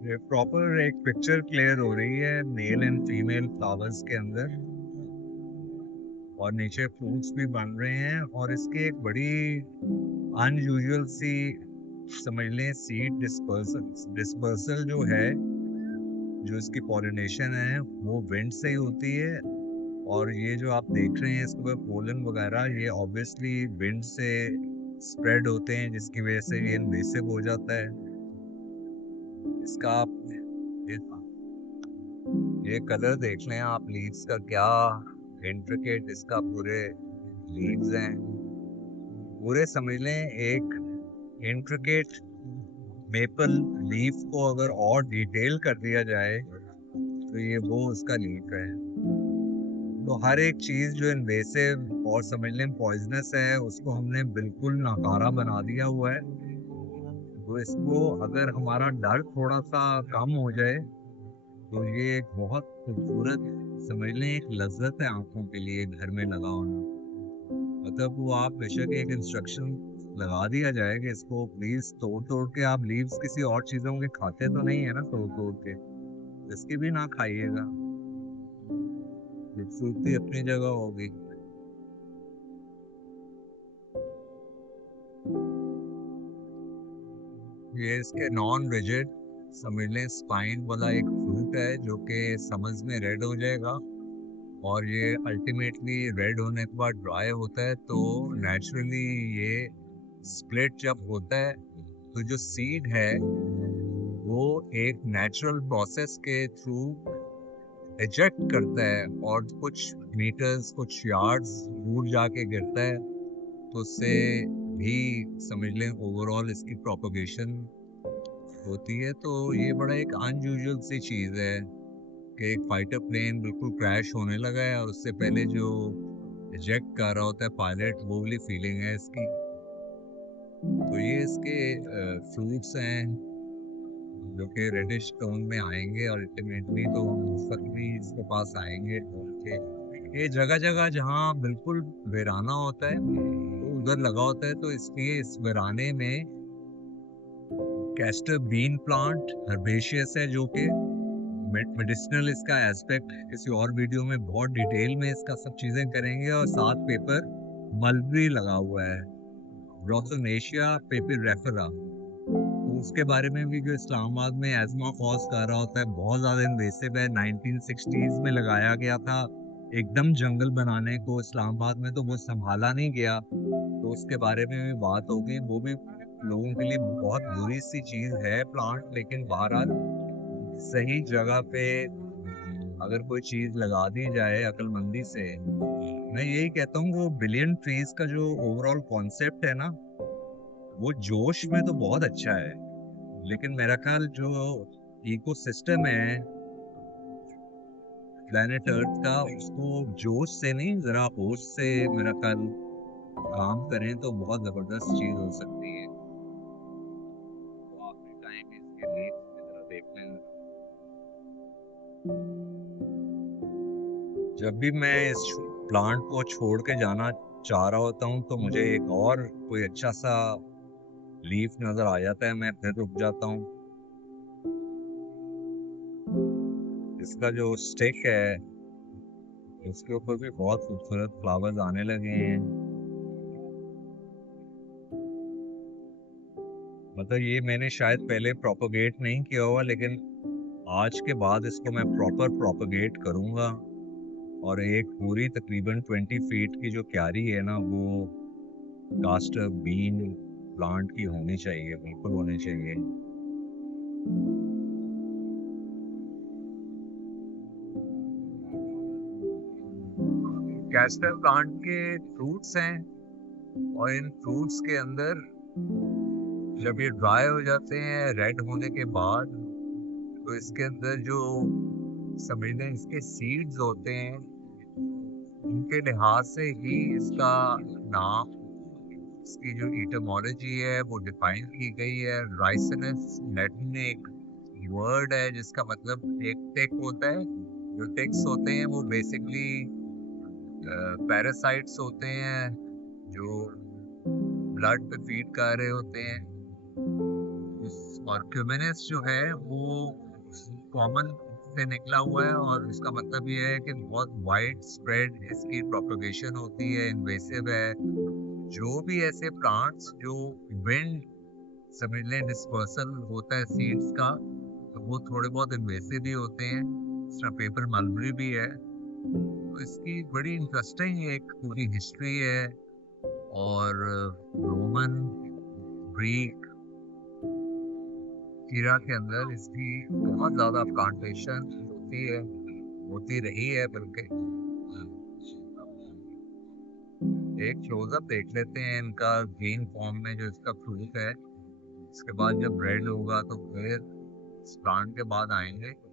ये प्रॉपर एक picture clear हो रही है मेल एंड फीमेल फ्लावर्स के अंदर, और नीचे फ्रूट्स भी बन रहे हैं, और इसकी एक बड़ी अनयूजुअल सी समझ लें सीड डिस्पर्सल डिस्पर्सल जो है, जो इसकी पॉलिनेशन है वो विंड से ही होती है। और ये जो आप देख रहे हैं इसके ऊपर पोलन वगैरह, ये ऑब्वियसली विंड से स्प्रेड होते हैं, जिसकी वजह से ये इन्वेसिव हो जाता है। इसका आप ये कलर देख लें आप लीव्स का, क्या इंट्रिकेट इसका पूरे लीव्स हैं। पूरे समझ लें एक इंट्रिकेट मेपल लीफ को अगर और डिटेल कर दिया जाए तो ये वो उसका लीफ है। तो हर एक चीज जो इन्वेसिव और समझ लें पॉइजनस है उसको हमने बिल्कुल नाकारा बना दिया हुआ है। तो इसको अगर हमारा डर थोड़ा सा कम हो जाए तो ये एक बहुत खूबसूरत समझ लें एक लज्जत है आंखों के लिए घर में लगा होना। मतलब वो आप बेशक एक इंस्ट्रक्शन लगा दिया जाए कि इसको प्लीज तोड़ तोड़ के आप लीव्स किसी और चीजों के खाते तो नहीं है ना तोड़ तोड़ के, इसकी भी ना खाइएगा, खूबसूरती अपनी जगह होगी। ये इसके नॉन रिजिड समझ लें स्पाइन वाला एक फ्रूट है जो कि समझ में रेड हो जाएगा, और ये अल्टीमेटली रेड होने के बाद ड्राई होता है, तो नेचुरली ये स्प्लिट जब होता है तो जो सीड है वो एक नेचुरल प्रोसेस के थ्रू इजेक्ट करता है और कुछ मीटर्स कुछ यार्ड्स दूर जाके गिरता है, तो उससे भी समझ लें ओवरऑल इसकी प्रोपगेशन होती है। तो ये बड़ा एक अनयूजुअल सी चीज़ है कि एक फाइटर प्लेन बिल्कुल क्रैश होने लगा है और उससे पहले जो इजेक्ट कर रहा होता है पायलट, वो वाली फीलिंग है इसकी। तो ये इसके फ्रूट्स हैं जो कि रेडिश टोन में आएंगे, और अल्टीमेटली तो हम उस वक्त भी इसके पास आएंगे के ये जगह जगह जहाँ बिल्कुल वीराना होता है तो उधर लगा होता है, तो इसलिए इस वीराने में कैस्टर बीन प्लांट हर्बेशियस है जो कि मेडिसिनल इसका एस्पेक्ट किसी और वीडियो में बहुत डिटेल में इसका सब चीजें करेंगे। और साथ पेपर मलबरी लगा हुआ है, ब्रोसोनेशिया पेपिरेफरा, तो उसके बारे में भी जो इस्लामाबाद में एजमा कॉज कर रहा होता है बहुत ज़्यादा इन्वेसिव है। 1960s में लगाया गया था एकदम जंगल बनाने को इस्लामाबाद में, तो वो संभाला नहीं गया, तो उसके बारे में भी बात होगी। वो भी लोगों के लिए बहुत बुरी सी चीज़ है प्लांट, लेकिन बहरहाल सही जगह पे अगर कोई चीज़ लगा दी जाए अक्लमंदी से, मैं यही कहता हूँ वो बिलियन ट्रीज का जो ओवरऑल कॉन्सेप्ट है ना, वो जोश में तो बहुत अच्छा है, लेकिन मेरा ख्याल जो इकोसिस्टम है प्लेनेट अर्थ का, उसको जोश से नहीं जरा होश से मेरा ख्याल काम करें तो बहुत जबरदस्त चीज हो सकती है। तो आपने टाइम इसके लिए जरा देख लें। जब भी मैं इस प्लांट को छोड़ के जाना चाह रहा होता हूँ तो मुझे एक और कोई अच्छा सा लीफ नजर आ जाता है, मैं फिर रुक जाता हूँ। इसका जो स्टिक है उसके ऊपर भी बहुत खूबसूरत फ्लावर्स आने लगे हैं। मतलब ये मैंने शायद पहले प्रोपोगेट नहीं किया हुआ, लेकिन आज के बाद इसको मैं प्रॉपर प्रोपोगेट करूंगा, और एक पूरी तकरीबन 20 फीट की जो क्यारी है ना, वो कास्टर बीन प्लांट की होनी चाहिए, बिल्कुल होनी चाहिए। कैस्टर प्लांट के फ्रूट्स हैं, और इन फ्रूट्स के अंदर जब ये ड्राई हो जाते हैं रेड होने के बाद, तो इसके अंदर जो समझ लें इसके सीड्स होते हैं, उनके लिहाज से ही इसका नाम, इसकी जो इटमोलॉजी है वो डिफाइन की गई है। राइसिनस लैटिन में एक वर्ड है जिसका मतलब एक टिक होता है। जो टिक्स होते हैं वो बेसिकली पैरासाइट्स होते हैं जो ब्लड पे फीड कर रहे होते हैं। और क्यूमेनिस जो है वो कॉमन से निकला हुआ है और इसका मतलब ये है कि बहुत वाइड स्प्रेड इसकी प्रोपगेशन होती है, इन्वेसिव है। जो भी ऐसे प्लांट्स जो विंड समझ लें डिस्पर्सल होता है सीड्स का, तो वो थोड़े बहुत इन्वेसिव भी होते हैं। इस तरह पेपर मलबरी भी है। तो इसकी बड़ी इंटरेस्टिंग एक पूरी हिस्ट्री है। और रोमन, ग्रीक इरा के अंदर इसकी बहुत ज्यादा प्लांटेशन होती है, होती रही है। बल्कि एक क्लोजअप देख लेते हैं इनका ग्रीन फॉर्म में जो इसका फ्रूट है। इसके बाद जब रेड होगा तो फिर इस प्लांट के बाद आएंगे।